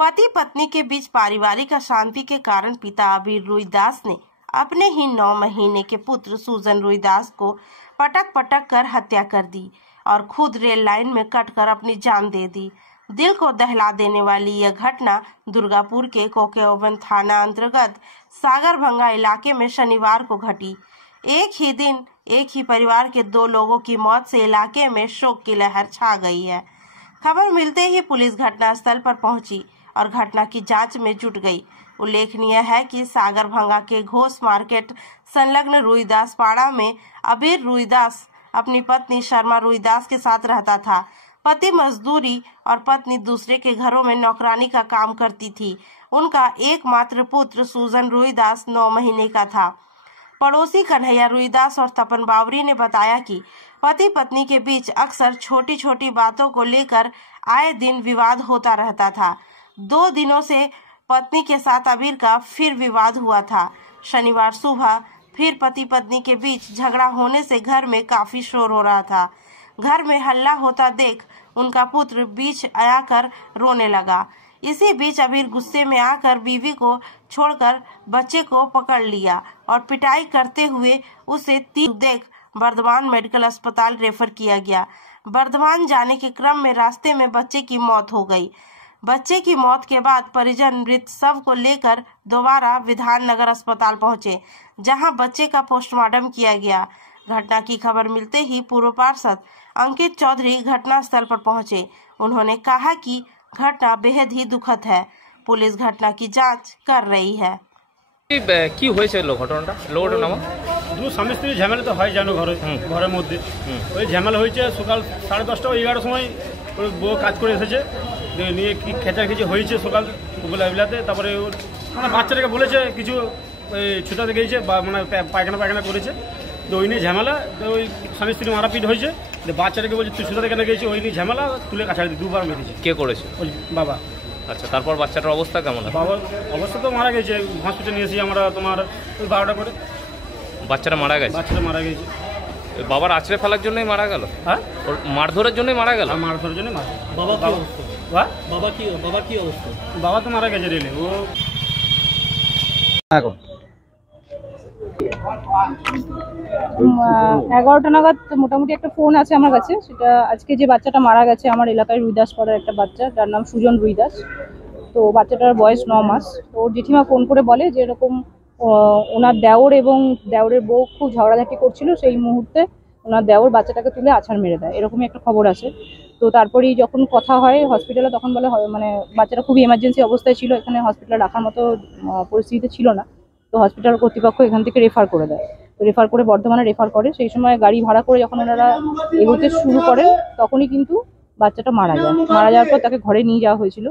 पति पत्नी के बीच पारिवारिक अशांति के कारण पिता अबीर रुईदास ने अपने ही 9 महीने के पुत्र सुजन रुईदास को पटक पटक कर हत्या कर दी और खुद रेल लाइन में कटकर अपनी जान दे दी। दिल को दहला देने वाली यह घटना दुर्गापुर के कोकेओवन थाना अंतर्गत सागरभंगा इलाके में शनिवार को घटी। एक ही दिन एक ही परिवार के 2 लोगों की मौत से इलाके में शोक की लहर छा गई है। खबर मिलते ही पुलिस घटनास्थल पर पहुंची और घटना की जांच में जुट गई। उल्लेखनीय है कि सागरभंगा के घोष मार्केट संलग्न रुईदास पाड़ा में अबीर रुईदास अपनी पत्नी शर्मा रुईदास के साथ रहता था। पति मजदूरी और पत्नी दूसरे के घरों में नौकरानी का काम करती थी। उनका एकमात्र पुत्र सुजन रुईदास 9 महीने का था। पड़ोसी कन्हैया रुईदास और तपन बावरी ने बताया कि पति पत्नी के बीच अक्सर छोटी छोटी बातों को लेकर आए दिन विवाद होता रहता था। 2 दिनों से पत्नी के साथ अबीर का फिर विवाद हुआ था। शनिवार सुबह फिर पति पत्नी के बीच झगड़ा होने से घर में काफी शोर हो रहा था। घर में हल्ला होता देख उनका पुत्र बीच आकर रोने लगा। इसी बीच अबीर गुस्से में आकर बीवी को छोड़कर बच्चे को पकड़ लिया और पिटाई करते हुए उसे तीर देख बर्धमान मेडिकल अस्पताल रेफर किया गया। बर्धमान जाने के क्रम में रास्ते में बच्चे की मौत हो गई। बच्चे की मौत के बाद परिजन मृत शव को लेकर दोबारा विधान नगर अस्पताल पहुंचे, जहां बच्चे का पोस्टमार्टम किया गया। घटना की खबर मिलते ही पूर्व पार्षद अंकित चौधरी घटनास्थल पर पहुंचे। उन्होंने कहा कि घटना बेहद ही दुखद है। पुलिस घटना की जांच कर रही है। কি হয়েছে ঘটনাটা? লোকটা নাম দু স্বামী স্ত্রী ঝামেলা তো হয় জানো ঘরের মধ্যে। ওই ঝামেলা হয়েছে সকাল 10:30 ও 11টার সময়। ওই বউ কাজ করে এসেছে, নিয়ে কি খেচাখেচি হয়েছে সকাল বেলাতে। তারপরে মানে বাচ্চাটাকে বলেছে কিছু ছুটাতে গিয়েছে বা মানে পায়খানা করেছে। তো ওই নিয়ে ঝামেলা, ওই স্বামী স্ত্রী মারাপিট হয়েছে। বাচ্চাটাকে বলছে তুই ছুটাতে কেন গিয়েছি, ওই নিয়ে ঝামেলা তুলে কাছাড়ি 2বার মেরেছে। কে করেছে? ওই বাবা। আচ্ছা, তারপর বাচ্চাটার অবস্থা কেমন? বাবার অবস্থা তো মারা গেছে, হসপিটালে নিয়েছি আমরা তোমার ওই 12টা করে। বাচ্চাটা মারা গেছে? বাচ্চাটা মারা গেছে। বাবার আছড়ে ফেলার জন্যই মারা গেল? হ্যাঁ, ওর মারধরের জন্যই মারা গেল? মারধরের জন্য মারা। বাবা কি অবস্থা? বাবা কি অবস্থা? বাবা তো মারা গেছে রেলে। ও এখন 11টা নাগাদ মোটামুটি একটা ফোন আছে আমার কাছে। সেটা আজকে যে বাচ্চাটা মারা গেছে আমার এলাকায় রুইদাস পাড়ার একটা বাচ্চা, যার নাম সুজন রুইদাস। তো বাচ্চাটার বয়স 9 মাস। তো ওর জেঠিমা ফোন করে বলে যে এরকম ওনার দেওর এবং দেওরের বউ খুব ঝগড়াঝাটি করছিল। সেই মুহূর্তে ওনার দেওর বাচ্চাটাকে তুলে আছাড় মেরে দেয়, এরকমই একটা খবর আছে। তো তারপরেই যখন কথা হয় হসপিটালে, তখন বলে মানে বাচ্চাটা খুবই এমার্জেন্সি অবস্থায় ছিল, এখানে হসপিটালে রাখার মতো পরিস্থিতিতে ছিল না। তো হসপিটাল কর্তৃপক্ষ এখান থেকে রেফার করে দেয়। তো রেফার করে বর্ধমানে রেফার করে। সেই সময় গাড়ি ভাড়া করে যখন ওনারা এগোতে শুরু করেন তখনই কিন্তু বাচ্চাটা মারা যায়। মারা যাওয়ার পর তাকে ঘরে নিয়ে যাওয়া হয়েছিল,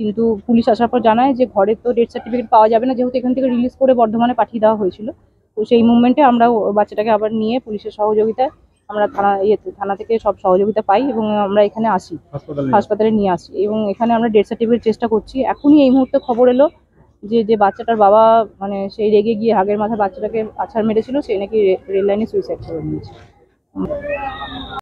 কিন্তু পুলিশ আসার পর জানায় যে ঘরে তো ডেথ সার্টিফিকেট পাওয়া যাবে না, যেহেতু এখান থেকে রিলিজ করে বর্ধমানে পাঠিয়ে দেওয়া হয়েছিল। তো সেই মুভমেন্টে আমরা বাচ্চাটাকে আবার নিয়ে পুলিশের সহযোগিতায় আমরা থানা থেকে সব সহযোগিতা পাই এবং আমরা এখানে আসি, হাসপাতালে নিয়ে আসি এবং এখানে আমরা ডেথ সার্টিফিকেট চেষ্টা করছি। এখনই এই মুহূর্তে খবর এলো যে বাচ্চাটার বাবা মানে সেই রেগে গিয়ে হাগের মাথায় বাচ্চাটাকে আছাড় মেরেছিল, সে নাকি রেল লাইনে সুইসাইড করে নিয়েছে।